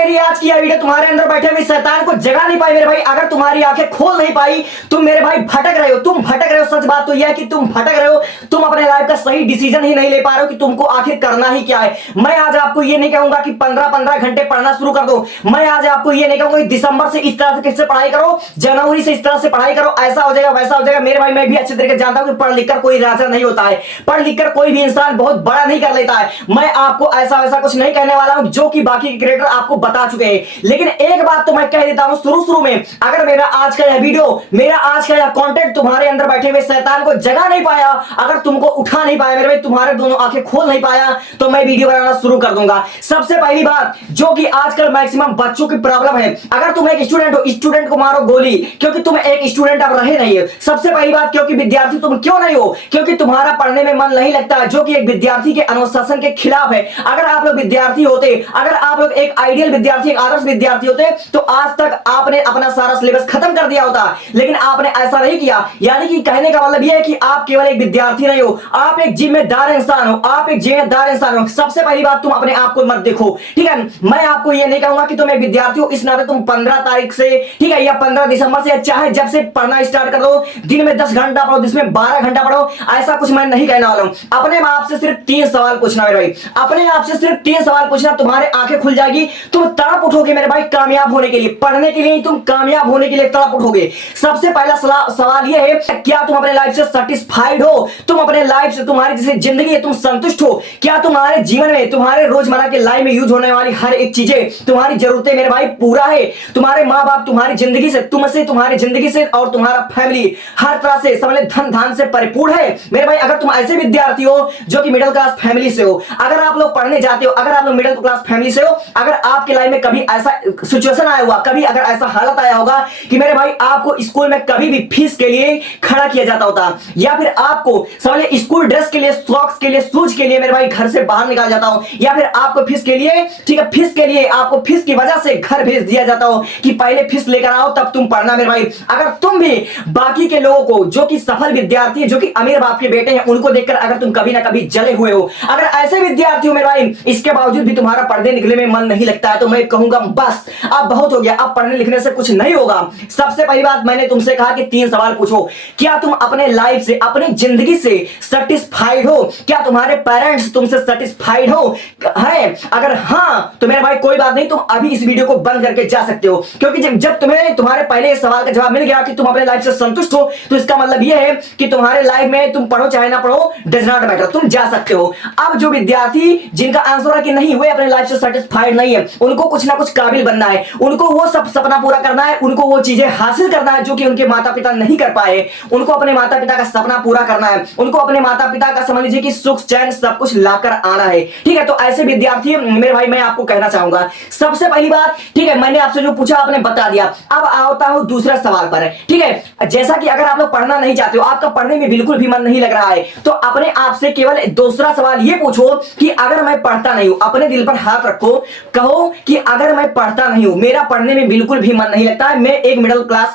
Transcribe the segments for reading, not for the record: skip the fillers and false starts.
मेरी आज की यह वीडियो तुम्हारे अंदर बैठे हुए शैतान को जगा नहीं पाई मेरे भाई। अगर तुम्हारी आंखें खोल नहीं पाई, तुम मेरे भाई भटक रहे हो, तुम भटक रहे हो। सच बात तो यह है कि तुम भटक रहे हो, तुम अपने लाइफ का सही डिसीजन ही नहीं ले पा रहे हो कि तुमको आखिर करना ही क्या है। मैं आज आपको ये नहीं कहूंगा कि 15-15 घंटे पढ़ना शुरू कर दो। मैं आज आपको ये नहीं कहूंगा कि दिसंबर से इस तरह से किससे पढ़ाई करो, जनवरी से इस तरह से पढ़ाई करो, ऐसा हो जाएगा वैसा हो जाएगा। मेरे भाई मैं भी अच्छे तरीके से जानता हूं कि पढ़ लिखकर कोई राजा नहीं होता है, पढ़ लिखकर कोई भी इंसान बहुत बड़ा नहीं कर लेता है। मैं आपको ऐसा वैसा कुछ नहीं कहने वाला हूं जो कि बाकी क्रिएटर आपको बता चुके हैं। लेकिन एक बात तो मैं कह देता हूं शुरू में, अगर मेरा आज का यह वीडियो, मेरा आज का यह कंटेंट तुम्हारे अंदर बैठे हुए शैतान को जगा नहीं पाया, अगर तुमको उठा नहीं पाया मेरे भाई, तुम्हारे दोनों आंखें खोल नहीं पाया, तो मैं वीडियो बनाना शुरू कर दूंगा। सबसे पहली बात जो कि आजकल मैक्सिमम बच्चों की प्रॉब्लम है, अगर तुम एक स्टूडेंट हो, स्टूडेंट को मारो गोली, क्योंकि तुम एक स्टूडेंट अब रहे नहीं है। सबसे पहली बात, क्योंकि विद्यार्थी तुम क्यों नहीं हो? क्योंकि तुम्हारा पढ़ने में मन नहीं लगता, जो कि एक विद्यार्थी के अनुशासन के खिलाफ है। अगर आप लोग विद्यार्थी होते, अगर आप लोग एक आइडियल विद्यार्थी, एक आदर्श विद्यार्थी होते, तो आज तक आपने अपना सारा सिलेबस खत्म कर दिया होता। लेकिन आपने ऐसा नहीं किया। यानी कि कहने का मतलब यह है कि आप केवल एक विद्यार्थी नहीं हो, आप एक जिम्मेदार इंसान हो, आप एक जिम्मेदार इंसान हो। सबसे पहली बात, तुम अपने आप को मत देखो, ठीक है। मैं आपको यह नहीं कहूंगा कि तुम एक विद्यार्थी हो इस नाते तुम 15 तारीख से, ठीक है, या 15 दिसंबर से, चाहे जब से पढ़ना स्टार्ट कर दो, दिन में 10 घंटा पढ़ो, जिसमें 12 घंटा पढ़ो, ऐसा कुछ मैं नहीं कहने वाला हूं। अपने आप से सिर्फ 3 सवाल पूछना मेरे भाई, अपने आप से सिर्फ 3 सवाल पूछना, तुम्हारे आंखें खुल जाएगी, तुम तड़प उठोगे मेरे भाई कामयाब होने के लिए, पढ़ने के लिए, तुम कामयाब होने के लिए तड़प उठोगे। सबसे पहला सवाल यह है, क्या तुम अपने लाइफ से सेटिस्फाइड हो? तुम अपने लाइफ से, तुम्हारी जैसे जिंदगी है, तुम संतुष्ट हो? क्या तुम्हारे जीवन में, तुम्हारे रोजमर्रा के लाइफ में यूज होने वाली हर एक चीजें, तुम्हारी जरूरतें मेरे भाई पूरा है? तुम्हारे माँ बाप तुम्हारी जिंदगी से, तुमसे, तुम्हारी जिंदगी से और तुम्हारा फैमिली हर तरह से समझ धन धान से परिपूर्ण है मेरे भाई। अगर तुम ऐसे विद्यार्थी हो जो कि मिडिल क्लास फैमिली से हो, अगर आप लोग पढ़ने जाते हो, अगर आप लोग मिडिल क्लास फैमिली से हो, अगर आपके लाइफ में कभी ऐसा सिचुएशन आया हुआ, कभी अगर ऐसा हालत आया होगा कि मेरे भाई आपको स्कूल में कभी भी फीस के लिए खड़ा किया जाता होता, या फिर आपको समझिए स्कूल ड्रेस के लिए, सॉक्स के लिए, शूज के लिए मेरे भाई घर से बाहर निकाला जाता हो, या फिर आपको फीस के लिए, ठीक है, फीस के लिए आपको फीस की वजह से घर भेज दिया जाता हो कि पहले फीस लेकर आओ तब तुम पढ़ना मेरे भाई। अगर तुम भी बाकी के लोगों को, जो कि सफल विद्यार्थी है, जो कि अमीर बाप के बेटे हैं, उनको देखकर अगर तुम कभी ना कभी जले हुए हो, अगर ऐसे विद्यार्थी हो मेरे भाई, इसके बावजूद भी तुम्हारा पढ़ने लिखने में मन नहीं लगता है, तो मैं कहूंगा बस अब बहुत हो गया, अब पढ़ने लिखने से कुछ नहीं होगा। सबसे पहली बात, मैंने तुमसे कहा कि 3 सवाल पूछो। क्या तुम अपने लाइफ से, अपनी जिंदगी से सेटिस्फाइड हो? क्या तुम्हारे पेरेंट्स तुमसे सेटिस्फाइड हो है? अगर हाँ, तो मेरे भाई कोई बात नहीं, तुम अभी इस वीडियो को बंद करके जा सकते हो, क्योंकि जब तुम्हें तुम्हारे पहले सवाल का जवाब मिल गया कि तुम अपने लाइफ से संतुष्ट हो, तो इसका मतलब यह है कि तुम्हारे लाइफ में तुम पढ़ो चाहे ना पढ़ो, डज नॉट मैटर, तुम जा सकते हो। अब जो विद्यार्थी जिनका आंसर है कि नहीं, हुए अपने लाइफ से सेटिस्फाइड नहीं है, उनको कुछ ना कुछ काबिल बनना है, उनको वो सब सपना पूरा करना है, उनको वो चीजें हासिल करना है जो कि उनके माता पिता नहीं कर पाए, उनको अपने माता पिता का सपना पूरा करना है, उनको अपने माता पिता का समझ लीजिए कि सुख चैन सब कुछ लाकर आना है, ठीक है। तो ऐसे विद्यार्थी मेरे भाई मैं आपको कहना चाहूंगा, सबसे पहली बात, ठीक है, मैंने आपसे जो पूछा आपने बता दिया। अब आता हूं दूसरा सवाल पर, ठीक है। जैसा कि अगर आप लोग पढ़ना नहीं चाहते हो, आपका पढ़ने में बिल्कुल भी मन नहीं लग रहा है, तो अपने आप से केवल दूसरा सवाल ये पूछो कि अगर मैं पढ़ता नहीं हूं, अपने दिल पर हाथ रखो, कहो कि अगर मैं पढ़ता नहीं हूं, मेरा पढ़ने में बिल्कुल भी मन नहीं लगता है, मैं एक मिडिल क्लास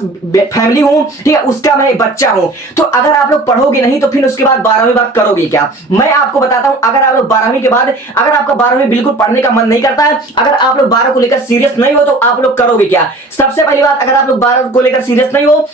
फैमिली हूं, ठीक है, उसका मैं बच्चा हूं, तो अगर आप लोग पढ़ोगे नहीं तो फिर उसके बाद 12वीं बात करोगे क्या? मैं आपको बताता हूं, अगर आप लोग 12वीं के बाद, अगर आपका 12वीं बिल्कुल पढ़ने का मन नहीं करता है, अगर आप लोग 12 को लेकर सीरियस नहीं हो, तो आप लोग करोगे क्या? सबसे पहली बात, अगर आप लोग 12 को लेकर सीरियस नहीं हो,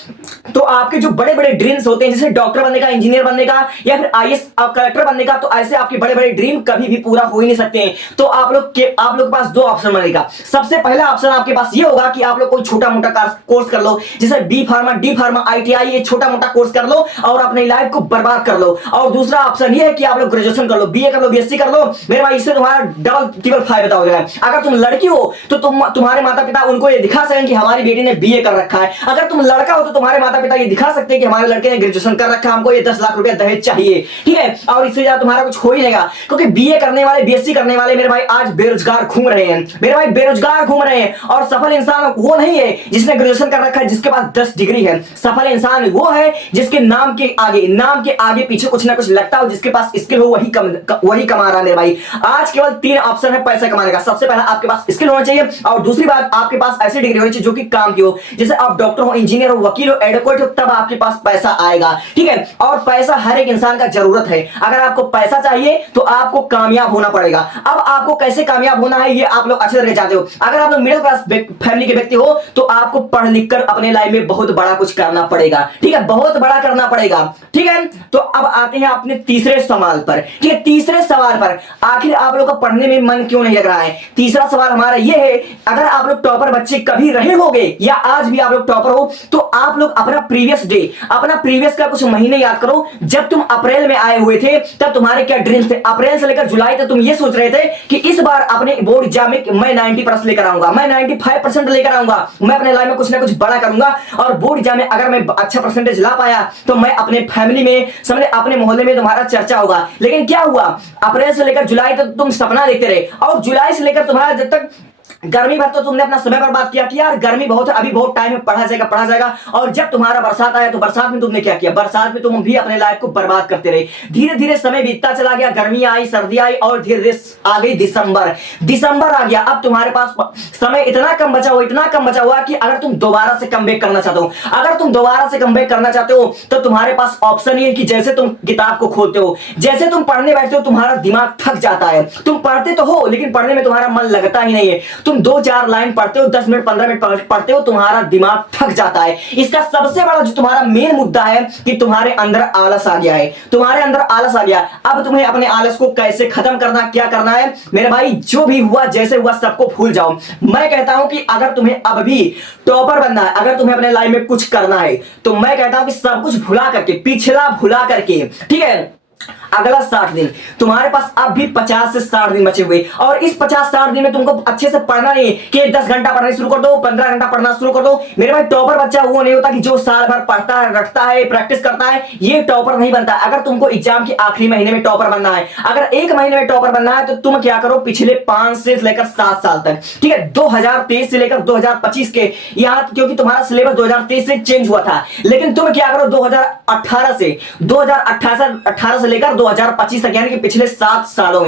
तो आपके जो बड़े बड़े ड्रीम्स होते हैं, जैसे डॉक्टर बनने का, इंजीनियर बनने का, या फिर आईएएस कलेक्टर बनने का, तो ऐसे आपके बड़े बड़े ड्रीम कभी भी पूरा हो ही नहीं सकते हैं। तो आप लोग के पास 2 ऑप्शन बनेगा। सबसे पहला ऑप्शन आपके पास ये होगा कि आप लोग कोई छोटा मोटा कोर्स कर लो, जैसे B pharma, D pharma, ITI, ये छोटा मोटा कोर्स कर लो और अपनी लाइफ को बर्बाद कर लो। और दूसरा ऑप्शन ये है कि आप लोग ग्रेजुएशन कर लो, बीए कर लो, बीएससी कर लो मेरे भाई, इससे तुम्हारा डबल ट्रिपल फायदा हो जाएगा। अगर तुम लड़की हो तो तुम्हारे माता पिता उनको ये दिखा सकें कि हमारी बेटी ने बीए कर रखा है, अगर तुम लड़का हो तो तुम्हारे माता पिता ये दिखा सकते हैं कि हमारे लड़के ने ग्रेजुएशन कर रखा है, हमको ये 10 लाख रुपया दहेज चाहिए, ठीक है। और इससे ज्यादा तुम्हारा कुछ हो ही नहीं, क्योंकि बीए करने वाले, बीएससी करने वाले मेरे भाई आज बेरोजगार घूम रहे हैं, मेरे भाई बेरोजगार घूम रहे हैं। और सफल इंसान वो नहीं है जिसने ग्रेजुएशन कर रखा है, जिसके पास 10 डिग्री है। सफल इंसान वो है जिसके नाम के आगे पीछे कुछ ना कुछ लगता हो, जिसके पास स्किल हो, वही कमा रहा है मेरे भाई। आज केवल 3 ऑप्शन है पैसा कमाने का। सबसे पहला आपके पास स्किल होना चाहिए, और दूसरी बात आपके पास ऐसी डिग्री होनी चाहिए जो कि काम की हो, जैसे आप डॉक्टर हो, इंजीनियर हो, वकील हो, डेकोरेट हो तब आपके पास पैसा आएगा, ठीक है। और पैसा हर एक इंसान का जरूरत है। अगर आपको पैसा चाहिए तो आपको कामयाब होना पड़ेगा। अब आपको कैसे कामयाब होना है ये आप लोग अच्छे तरीके जानते हो। अगर आप लोग मिडिल क्लास फैमिली के व्यक्ति हो तो आपको पढ़ लिख कर अपने लाइफ में बहुत बड़ा कुछ करना पड़ेगा, ठीक है, बहुत बड़ा करना पड़ेगा, ठीक है। तो अब आते हैं अपने तीसरे सवाल पर, ठीक है। तीसरे सवाल पर आखिर आप लोग का पढ़ने में मन क्यों नहीं लग रहा है। तीसरा सवाल हमारा ये है, अगर आप लोग टॉपर बच्चे कभी रहे होंगे या आज भी आप लोग टॉपर हो तो आप लोग अपना प्रीवियस डे, अपना प्रीवियस का कुछ महीने याद करो। जब तुम अप्रैल में आए हुए थे तब तुम्हारे क्या ड्रीम्स थे। अप्रैल से लेकर जुलाई तक तुम ये सोच रहे थे कि इस बार अपने बोर्ड एग्जाम में मैं 90% लेकर आऊंगा, मैं 95% लेकर आऊंगा, मैं अपने लाइफ में कुछ ना कुछ बड़ा करूंगा और बोर्ड एग्जाम में अगर मैं अच्छा परसेंटेज ला पाया तो मैं अपने फैमिली में, समझे अपने मोहल्ले में तुम्हारा चर्चा होगा। लेकिन क्या हुआ, अप्रैल से लेकर जुलाई तक तुम सपना देखते रहे और जुलाई से लेकर तुम्हारा जब तक गर्मी भर तो तुमने अपना समय बर्बाद किया कि यार गर्मी बहुत है, अभी बहुत टाइम है, पढ़ा जाएगा। और जब तुम्हारा बरसात आया तो बरसात में तुमने क्या किया, बरसात में तुम भी अपने लाइफ को बर्बाद करते रहे। धीरे धीरे समय बीतता चला गया, गर्मी आई, सर्दी आई और धीरे धीरे आ गई दिसंबर आ गया। अब तुम्हारे पास समय इतना कम बचा हुआ कि अगर तुम दोबारा से कमबैक करना चाहते हो तो तुम्हारे पास ऑप्शन ही है कि जैसे तुम किताब को खोलते हो, जैसे तुम पढ़ने बैठते हो तुम्हारा दिमाग थक जाता है। तुम पढ़ते तो हो लेकिन पढ़ने में तुम्हारा मन लगता ही नहीं है। तुम 2-4 लाइन पढ़ते हो, 10 मिनट 15 मिनट पढ़ते हो, तुम्हारा दिमाग थक जाता है। इसका सबसे बड़ा जो तुम्हारा मेन मुद्दा है कि तुम्हारे अंदर आलस आ गया है। अब तुम्हें अपने आलस को कैसे खत्म करना, क्या करना है मेरे भाई, जो भी हुआ जैसे हुआ सबको भूल जाओ। मैं कहता हूं कि अगर तुम्हें अब भी टॉपर बनना है, अगर तुम्हें अपने लाइफ में कुछ करना है तो मैं कहता हूं कि सब कुछ भुला करके, पिछला भुला करके, ठीक है, अगला 60 दिन तुम्हारे पास अब भी 50 से 60 दिन बचे हुए और इस 50-60 दिन में तुमको अच्छे से पढ़ना नहीं कि 10 घंटा पढ़ना शुरू कर दो, 15 घंटा पढ़ना शुरू कर दो। मेरे भाई टॉपर बच्चा वो नहीं होता कि जो साल भर पढ़ता है, रटता है, प्रैक्टिस करता है, ये टॉपर नहीं बनता। अगर तुमको एग्जाम के आखिरी महीने में टॉपर बनना है, अगर 1 महीने में टॉपर बनना है तो तुम क्या करो, पिछले 5 से लेकर 7 साल तक, ठीक है, 2023 से लेकर 2025 के यहाँ, क्योंकि तुम्हारा सिलेबस 2023 से चेंज हुआ था, लेकिन तुम क्या करो 2018 से लेकर 2025 तक, यानी कि पिछले 7 सालों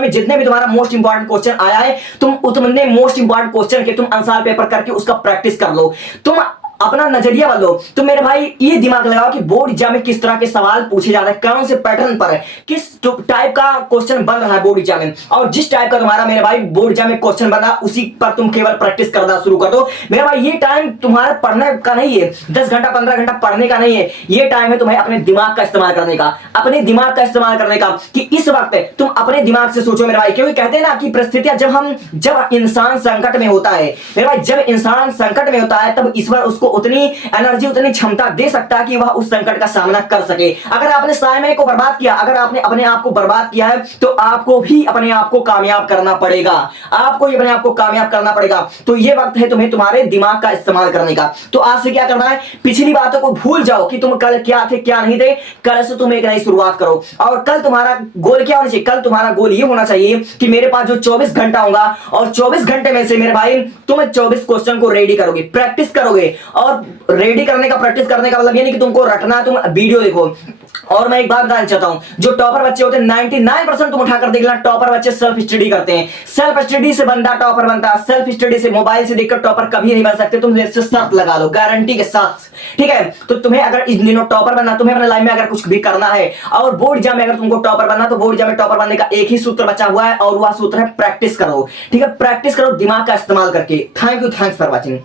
में जितने भी तुम्हारा मोस्ट इंपॉर्टेंट क्वेश्चन आया है, तुम उतने मोस्ट इंपॉर्टेंट क्वेश्चन के तुम आंसर पेपर करके उसका प्रैक्टिस कर लो। तुम अपना नजरिया बदलो। तो मेरे भाई ये दिमाग लगाओ कि बोर्ड एग्जाम में किस तरह के सवाल पूछे जाते हैं, कौन से पैटर्न पर है, किस टाइप का क्वेश्चन बन रहा है बोर्ड एग्जाम में, और जिस टाइप का तुम्हारा मेरे भाई बोर्ड एग्जाम में क्वेश्चन बना उसी पर तुम केवल प्रैक्टिस करना शुरू कर दो। मेरे भाई ये टाइम तुम्हारा पढ़ने का नहीं है, 10 घंटा 15 घंटा पढ़ने का नहीं है, ये टाइम है तुम्हें अपने दिमाग का इस्तेमाल करने का, कि इस वक्त तुम अपने दिमाग से सोचो मेरे भाई। क्योंकि कहते हैं ना कि परिस्थितियां जब इंसान संकट में होता है मेरे भाई, जब इंसान संकट में होता है तब ईश्वर उसको उतनी एनर्जी, उतनी क्षमता दे सकता है कि वह उस संकट का सामना कर सके। अगर आपने समय को बर्बाद किया, अगर आपने अपने आप को बर्बाद किया है तो आपको भी अपने आप को कामयाब करना पड़ेगा, तो ये वक्त है तुम्हें तुम्हारे दिमाग का इस्तेमाल करने का। तो आज से क्या करना है, पिछली बातों को भूल जाओ कि तुम कल क्या थे क्या नहीं थे। कल से तुम एक नई शुरुआत करो और कल तुम्हारा गोल क्या होना चाहिए, कल तुम्हारा गोल ये होना चाहिए कि मेरे पास जो 24 घंटा होगा और 24 घंटे में से मेरे भाई तुम 24 क्वेश्चन को रेडी करोगे, प्रैक्टिस करोगे। और रेडी करने का, प्रैक्टिस करने का मतलब ये नहीं कि तुमको रटना, तुम वीडियो देखो। और मैं एक बात बताना चाहता हूं, जो टॉपर बच्चे होते हैं 99% तुम उठाकर देख लेना, टॉपर बच्चे सेल्फ स्टडी करते हैं। सेल्फ स्टडी से बंदा टॉपर बनता है, सेल्फ स्टडी से, मोबाइल से देखकर टॉपर कभी नहीं बन सकते। तुम इससे शर्त लगा लो गारंटी के साथ, ठीक है। तो तुम्हें अगर इन दिनों टॉपर बनना, तुम्हें अपने लाइफ में अगर कुछ भी करना है और बोर्ड एग्जाम में अगर तुमको टॉपर बनना, तो बोर्ड एग्जाम में टॉपर बनने का एक ही सूत्र बचा हुआ है और वह सूत्र है प्रैक्टिस करो, ठीक है। प्रैक्टिस करो दिमाग का इस्तेमाल करके। Thanks for watching.